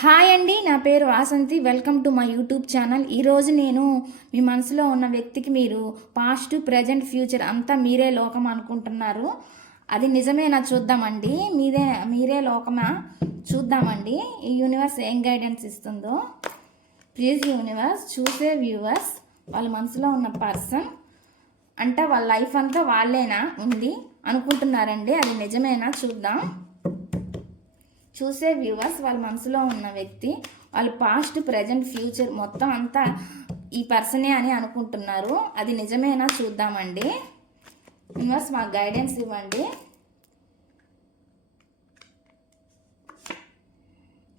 Hi అండి నా పేరు Vasanthi welcome to my YouTube channel. ఈరోజు నేను మీ మనసులో ఉన్న వ్యక్తికి మీరు పాస్ట్ ప్రజెంట్ ఫ్యూచర్ అంతా మీరే లోకం అనుకుంటున్నారు. అది నిజమేనా చూద్దామండి? మీదే మీరే లోకమా చూద్దామండి? ఈ యూనివర్స్ ఏం గైడెన్స్ ఇస్తుందో? ప్లీజ్ యూనివర్స్ చూసే వ్యూవర్స్ వాళ్ళ మనసులో ఉన్న పర్సన్ అంటే వాళ్ళ లైఫ్ అంతా వాళ్ళేనా? ఉంది అనుకుంటున్నారండి. అది నిజమేనా చూద్దాం. చూసే వ్యూవర్స్ వాళ్ళ మనసులో ఉన్న వ్యక్తి వాళ్ళ పాస్ట్ ప్రజెంట్ ఫ్యూచర్ మొత్తం అంతా ఈ పర్సనే అని అనుకుంటున్నారు. అది నిజమేనా చూద్దామండి. వ్యూవర్స్ మాకు గైడెన్స్ ఇవ్వండి.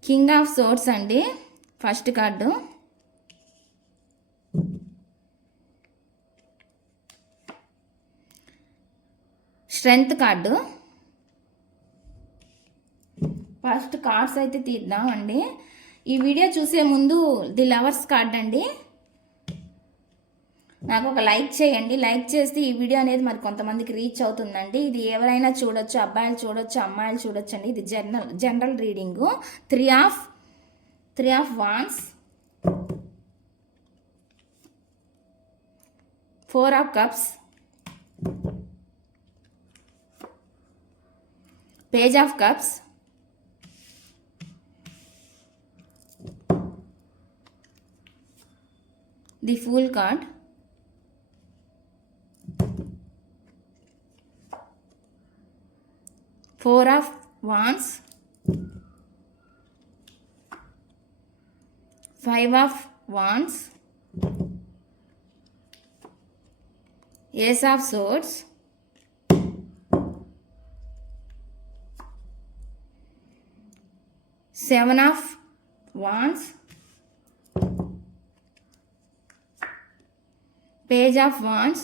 కింగ్ ఆఫ్ సోర్స్ అండి. First card strength card first cards అయితే తీద్దాం అండి ఈ వీడియో చూసే ముందు ది లవర్స్ కార్డ్ అండి. నాకు ఒక లైక్ చేయండి. లైక్ చేస్తే ఈ వీడియో అనేది మరి కొంతమందికి రీచ్ అవుతుందండి. ఇది ఎవరైనా చూడొచ్చు అబ్బాయిలు చూడొచ్చు అమ్మాయిలు చూడొచ్చు అండి. ఇది general general reading. Three of three of wands four of cups page of cups the fool card. Four of wands. Five of wands. Ace of swords. Seven of wands page of wands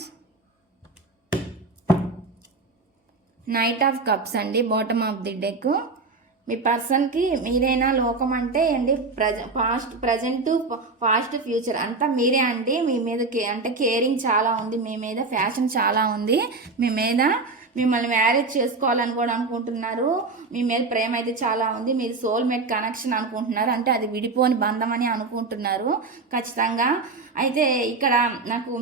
knight of cups అండి bottom of the deck మీ పర్సన్కి మీరేనా లోకం అంటే అండి ప్రజ past present past future అంతా మీరే అండి. మీ మీద కే అంటే కేరింగ్ చాలా ఉంది. మీ మీద ఫ్యాషన్ చాలా ఉంది. మీ మీద మిమ్మల్ని మ్యారేజ్ చేసుకోవాలని కూడా అనుకుంటున్నారు. మీ మీద ప్రేమ అయితే చాలా ఉంది. మీరు సోల్మేట్ కనెక్షన్ అనుకుంటున్నారు. అంటే అది విడిపోని బంధం అని అనుకుంటున్నారు. ఖచ్చితంగా. అయితే ఇక్కడ నాకు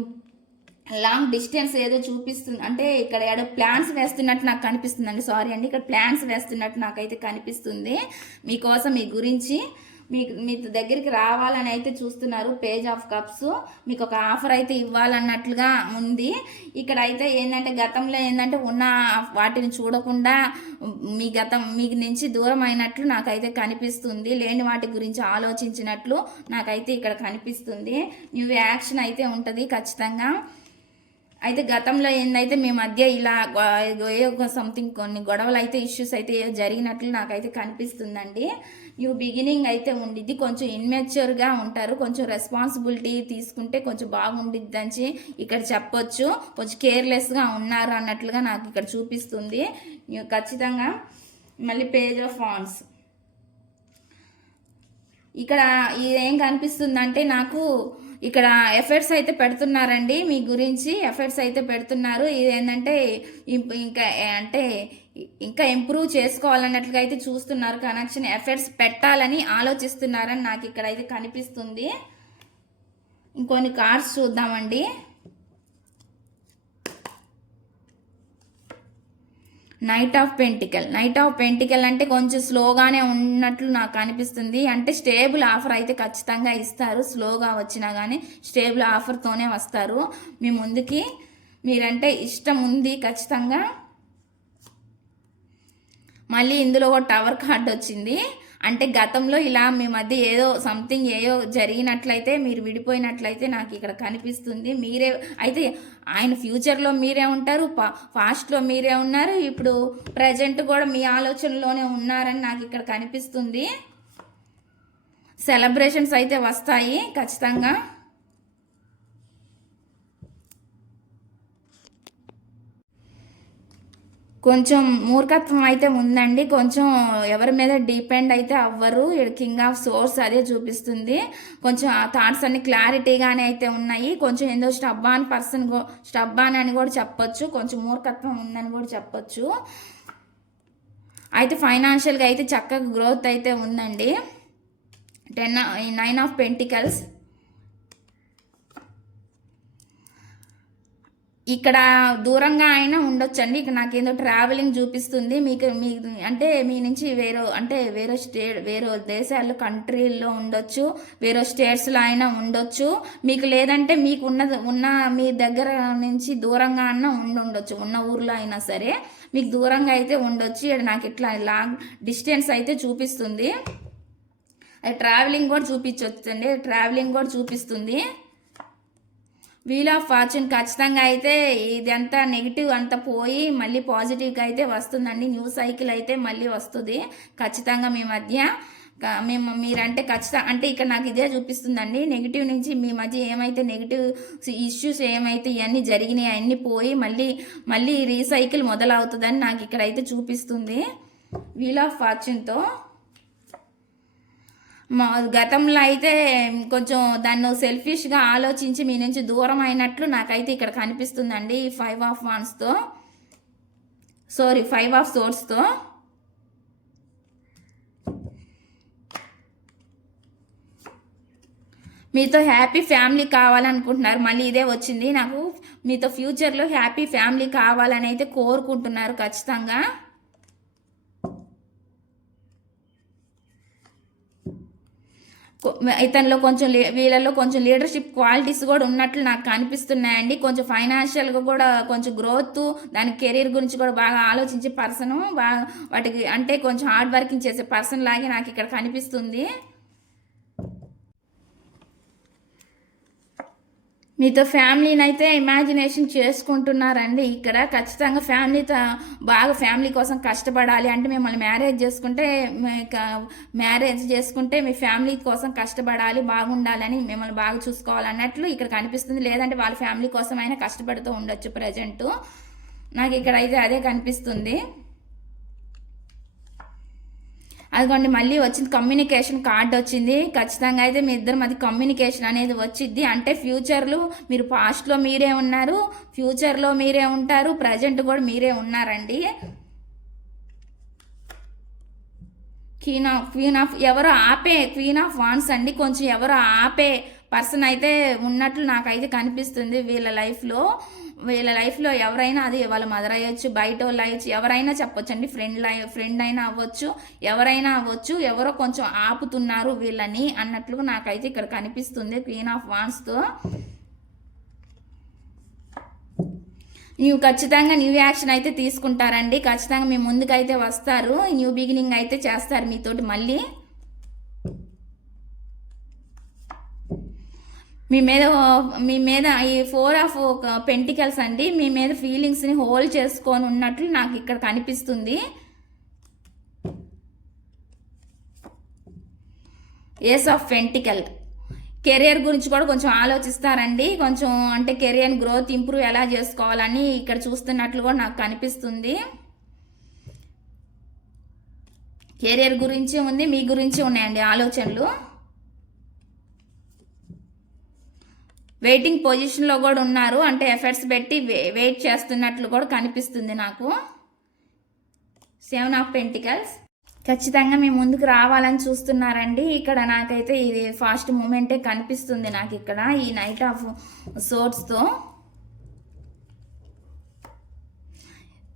లాంగ్ డిస్టెన్స్ ఏదో చూపిస్తుంది. అంటే ఇక్కడ ఏదో ప్లాన్స్ వేస్తున్నట్టు నాకు కనిపిస్తుంది అండి సారీ అండి ఇక్కడ ప్లాన్స్ వేస్తున్నట్టు నాకైతే కనిపిస్తుంది. మీకోసం మీ గురించి మీకు మీ దగ్గరికి రావాలని అయితే చూస్తున్నారు. Page of cups. మీకు ఒక ఆఫర్ అయితే ఇవ్వాలన్నట్లుగా ఉంది. ఇక్కడ అయితే ఏంటంటే గతంలో ఏంటంటే ఉన్న వాటిని చూడకుండా మీ గతం మీ నుంచి దూరం అయినట్లు నాకైతే కనిపిస్తుంది. లేని వాటి గురించి ఆలోచించినట్లు నాకైతే ఇక్కడ కనిపిస్తుంది. న్యూ యాక్షన్ అయితే ఉంటుంది ఖచ్చితంగా. అయితే గతంలో ఏందైతే మీ మధ్య ఇలా ఒక సంథింగ్ కొన్ని గొడవలు అయితే ఇష్యూస్ అయితే జరిగినట్లు నాకైతే కనిపిస్తుందండి. న్యూ బిగినింగ్ అయితే ఉండిద్ది. కొంచెం ఇన్మెచ్యూర్గా ఉంటారు. కొంచెం రెస్పాన్సిబిలిటీ తీసుకుంటే కొంచెం బాగుండిద్దని ఇక్కడ చెప్పొచ్చు. కొంచెం కేర్లెస్గా ఉన్నారు అన్నట్లుగా నాకు ఇక్కడ చూపిస్తుంది. ఖచ్చితంగా మళ్ళీ పేజ్ ఆఫ్ ఫాన్స్ ఇక్కడ ఏం కనిపిస్తుందంటే నాకు ఇక్కడ ఎఫర్ట్స్ అయితే పెడుతున్నారండి. మీ గురించి ఎఫర్ట్స్ అయితే పెడుతున్నారు. ఇది ఏంటంటే ఇంకా అంటే ఇంకా ఇంప్రూవ్ చేసుకోవాలన్నట్లుగా అయితే చూస్తున్నారు. కనెక్షన్ ఎఫర్ట్స్ పెట్టాలని ఆలోచిస్తున్నారని నాకు ఇక్కడ అయితే కనిపిస్తుంది. ఇంకొన్ని కార్డ్స్ చూద్దామండి. Knight of pentacle knight of pentacle అంటే కొంచెం స్లోగానే ఉన్నట్లు నాకు అనిపిస్తుంది. అంటే స్టేబుల్ ఆఫర్ అయితే ఖచ్చితంగా ఇస్తారు. స్లోగా వచ్చినా కానీ స్టేబుల్ ఆఫర్తోనే వస్తారు. మీ ముందుకి మీరంటే ఇష్టం ఉంది ఖచ్చితంగా. మళ్ళీ ఇందులో ఒక టవర్ కార్డ్ వచ్చింది. అంటే గతంలో ఇలా మీ మధ్య ఏదో సంథింగ్ ఏదో జరిగినట్లయితే మీరు విడిపోయినట్లయితే నాకు ఇక్కడ కనిపిస్తుంది. మీరే అయితే ఆయన ఫ్యూచర్లో మీరే ఉంటారు పా ఫాస్ట్లో మీరే ఉన్నారు. ఇప్పుడు ప్రజెంట్ కూడా మీ ఆలోచనలోనే ఉన్నారని నాకు ఇక్కడ కనిపిస్తుంది. సెలబ్రేషన్స్ అయితే వస్తాయి ఖచ్చితంగా. కొంచెం మూర్ఖత్వం అయితే ఉందండి. కొంచెం ఎవరి మీద డిపెండ్ అయితే అవ్వరు. కింగ్ ఆఫ్ సోర్స్ అదే చూపిస్తుంది. కొంచెం ఆ థాట్స్ అన్ని క్లారిటీగానే అయితే ఉన్నాయి. కొంచెం ఏందో స్టబ్బాన్ పర్సన్ స్టబ్బాన్ అని కూడా చెప్పొచ్చు. కొంచెం మూర్ఖత్వం ఉందని కూడా చెప్పొచ్చు. అయితే ఫైనాన్షియల్గా అయితే చక్కగా గ్రోత్ అయితే ఉందండి. Ten nine of pentacles. ఇక్కడ దూరంగా అయినా ఉండొచ్చండి. ఇక నాకేందో ట్రావెలింగ్ చూపిస్తుంది. మీకు మీ అంటే మీ నుంచి వేరే అంటే వేరే స్టేట్ వేరే దేశాల్లో కంట్రీల్లో ఉండొచ్చు. వేరే స్టేట్స్లో అయినా ఉండొచ్చు. మీకు లేదంటే మీకు ఉన్న ఉన్న మీ దగ్గర నుంచి దూరంగా అన్నా ఉండి ఉండొచ్చు ఉన్న ఊర్లో అయినా సరే మీకు దూరంగా అయితే ఉండొచ్చు. ఇక్కడ నాకు ఇట్లా లాంగ్ డిస్టెన్స్ అయితే చూపిస్తుంది. అది ట్రావెలింగ్ కూడా చూపించవచ్చండి ట్రావెలింగ్ కూడా చూపిస్తుంది. వీల్ ఆఫ్ ఫార్చ్యూన్ ఖచ్చితంగా అయితే ఇదంతా నెగిటివ్ అంతా పోయి మళ్ళీ పాజిటివ్గా అయితే వస్తుందండి. న్యూ సైకిల్ అయితే మళ్ళీ వస్తుంది. ఖచ్చితంగా మీ మధ్య మేము మీరంటే ఖచ్చితంగా అంటే ఇక్కడ నాకు ఇదే చూపిస్తుందండి. నెగిటివ్ నుంచి మీ మధ్య ఏమైతే నెగిటివ్ ఇష్యూస్ ఏమైతే ఇవన్నీ జరిగినాయి అన్నీ పోయి మళ్ళీ మళ్ళీ రీసైకిల్ మొదలవుతుందని నాకు ఇక్కడైతే చూపిస్తుంది. వీల్ ఆఫ్ ఫార్చ్యూన్తో మా గతంలో అయితే కొంచెం దాన్ని సెల్ఫిష్గా ఆలోచించి మీ నుంచి దూరం అయినట్లు నాకైతే ఇక్కడ కనిపిస్తుందండి ఈ ఫైవ్ ఆఫ్ వాన్స్తో సారీ ఫైవ్ ఆఫ్ సోర్స్తో మీతో హ్యాపీ ఫ్యామిలీ కావాలనుకుంటున్నారు మళ్ళీ ఇదే వచ్చింది. నాకు మీతో ఫ్యూచర్లో హ్యాపీ ఫ్యామిలీ కావాలని అయితే కోరుకుంటున్నారు ఖచ్చితంగా కొ- ఇతనిలో కొంచెం వీళ్ళలో కొంచెం లీడర్షిప్ క్వాలిటీస్ కూడా ఉన్నట్లు నాకు కనిపిస్తున్నాయండి. కొంచెం ఫైనాన్షియల్గా కూడా కొంచెం గ్రోత్ దాని కెరీర్ గురించి కూడా బాగా ఆలోచించే పర్సన్ బాగా వాటికి అంటే కొంచెం హార్డ్ వర్కింగ్ చేసే పర్సన్ లాగే నాకు ఇక్కడ కనిపిస్తుంది. మీతో ఫ్యామిలీని అయితే ఇమాజినేషన్ చేసుకుంటున్నారండి. ఇక్కడ ఖచ్చితంగా ఫ్యామిలీతో బాగా ఫ్యామిలీ కోసం కష్టపడాలి అంటే మిమ్మల్ని మ్యారేజ్ చేసుకుంటే మ్యారేజ్ చేసుకుంటే మీ ఫ్యామిలీ కోసం కష్టపడాలి బాగుండాలని మిమ్మల్ని బాగా చూసుకోవాలన్నట్లు ఇక్కడ కనిపిస్తుంది. లేదంటే వాళ్ళ ఫ్యామిలీ కోసం అయినా కష్టపడుతూ ఉండొచ్చు ప్రజెంట్. నాకు ఇక్కడ అయితే అదే కనిపిస్తుంది. అదిగోండి మళ్ళీ వచ్చింది కమ్యూనికేషన్ కార్డ్ వచ్చింది. ఖచ్చితంగా అయితే మీ ఇద్దరు మధ్య కమ్యూనికేషన్ అనేది వచ్చింది అంటే ఫ్యూచర్లో మీరు పాస్ట్లో మీరే ఉన్నారు ఫ్యూచర్లో మీరే ఉంటారు ప్రజెంట్ కూడా మీరే ఉన్నారండి. క్వీన్ ఆఫ్ క్వీన్ ఆఫ్ ఎవరో ఆపే క్వీన్ ఆఫ్ వాన్స్ అండి. కొంచెం ఎవరో ఆపే పర్సన్ అయితే ఉన్నట్లు నాకైతే కనిపిస్తుంది వీళ్ళ లైఫ్లో వీళ్ళ లైఫ్లో ఎవరైనా అది వాళ్ళ మదర్ అయ్యొచ్చు బయట వాళ్ళు అయ్యొచ్చు ఎవరైనా చెప్పొచ్చు అండి ఫ్రెండ్ లై ఫ్రెండ్ అయినా అవ్వచ్చు ఎవరైనా అవ్వచ్చు ఎవరో కొంచెం ఆపుతున్నారు వీళ్ళని అన్నట్లు నాకైతే ఇక్కడ కనిపిస్తుంది క్వీన్ ఆఫ్ వాన్స్తో నీవు ఖచ్చితంగా న్యూ యాక్షన్ అయితే తీసుకుంటారండి. ఖచ్చితంగా మీ ముందుకైతే వస్తారు. న్యూ బిగినింగ్ అయితే చేస్తారు మీతోటి మళ్ళీ. మీ మీద మీ మీద ఈ ఫోర్ ఆఫ్ పెంటికల్స్ అండి మీ మీద ఫీలింగ్స్ని హోల్డ్ చేసుకొని ఉన్నట్లు నాకు ఇక్కడ కనిపిస్తుంది. ఏస్ ఆఫ్ పెంటికల్ కెరియర్ గురించి కూడా కొంచెం ఆలోచిస్తారండి. కొంచెం అంటే కెరియర్ గ్రోత్ ఇంప్రూవ్ ఎలా చేసుకోవాలని ఇక్కడ చూస్తున్నట్లు కూడా నాకు కనిపిస్తుంది. కెరియర్ గురించి ఉంది మీ గురించి ఉన్నాయండి ఆలోచనలు. వెయిటింగ్ పొజిషన్లో కూడా ఉన్నారు. అంటే ఎఫర్ట్స్ పెట్టి వెయిట్ చేస్తున్నట్లు కూడా కనిపిస్తుంది నాకు. Seven of pentacles. ఖచ్చితంగా మీ ముందుకు రావాలని చూస్తున్నారండి. ఇక్కడ నాకైతే ఇది ఫాస్ట్ మూమెంటే కనిపిస్తుంది నాకు ఇక్కడ ఈ నైట్ ఆఫ్ సోర్స్తో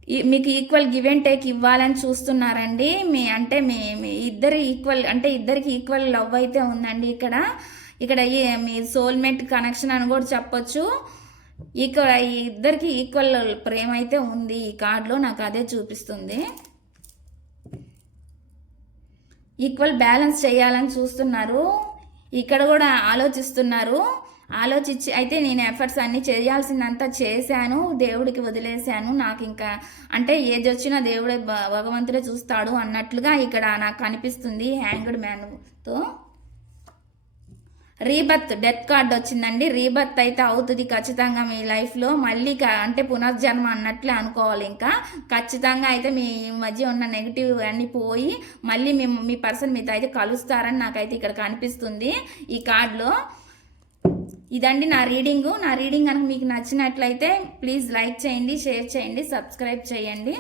ఈ- మీకు ఈక్వల్ గివ్ అండ్ టేక్ ఇవ్వాలని చూస్తున్నారండి. మీ అంటే మీ ఇద్దరు ఈక్వల్ అంటే ఇద్దరికి ఈక్వల్ లవ్ అయితే ఉందండి ఇక్కడ. ఇక్కడ ఈ మీ సోల్మేట్ కనెక్షన్ అని కూడా చెప్పొచ్చు. ఇక్కడ ఈ ఇద్దరికి ఈక్వల్ ప్రేమ అయితే ఉంది. ఈ కార్డులో నాకు అదే చూపిస్తుంది. ఈక్వల్ బ్యాలెన్స్ చేయాలని చూస్తున్నారు. ఇక్కడ కూడా ఆలోచిస్తున్నారు. ఆలోచించి అయితే నేను ఎఫర్ట్స్ అన్నీ చేయాల్సిందంతా చేశాను. దేవుడికి వదిలేశాను. నాకు ఇంకా అంటే ఏది వచ్చినా దేవుడే భగవంతుడే చూస్తాడు అన్నట్లుగా ఇక్కడ నాకు కనిపిస్తుంది హ్యాంగ్డ్ మ్యాన్తో రీబర్త్ డెత్ కార్డ్ వచ్చిందండి. రీబర్త్ అయితే అవుతుంది ఖచ్చితంగా మీ లైఫ్లో మళ్ళీ అంటే పునర్జన్మ అన్నట్లే అనుకోవాలి ఇంకా. ఖచ్చితంగా అయితే మీ మధ్య ఉన్న నెగిటివ్ అన్నీ పోయి మళ్ళీ మీ మీ పర్సన్ మీతో అయితే కలుస్తారని నాకైతే ఇక్కడ కనిపిస్తుంది ఈ కార్డులో. ఇదండి నా రీడింగు. నా రీడింగ్ కనుక మీకు నచ్చినట్లయితే ప్లీజ్ లైక్ చేయండి షేర్ చేయండి సబ్స్క్రైబ్ చేయండి.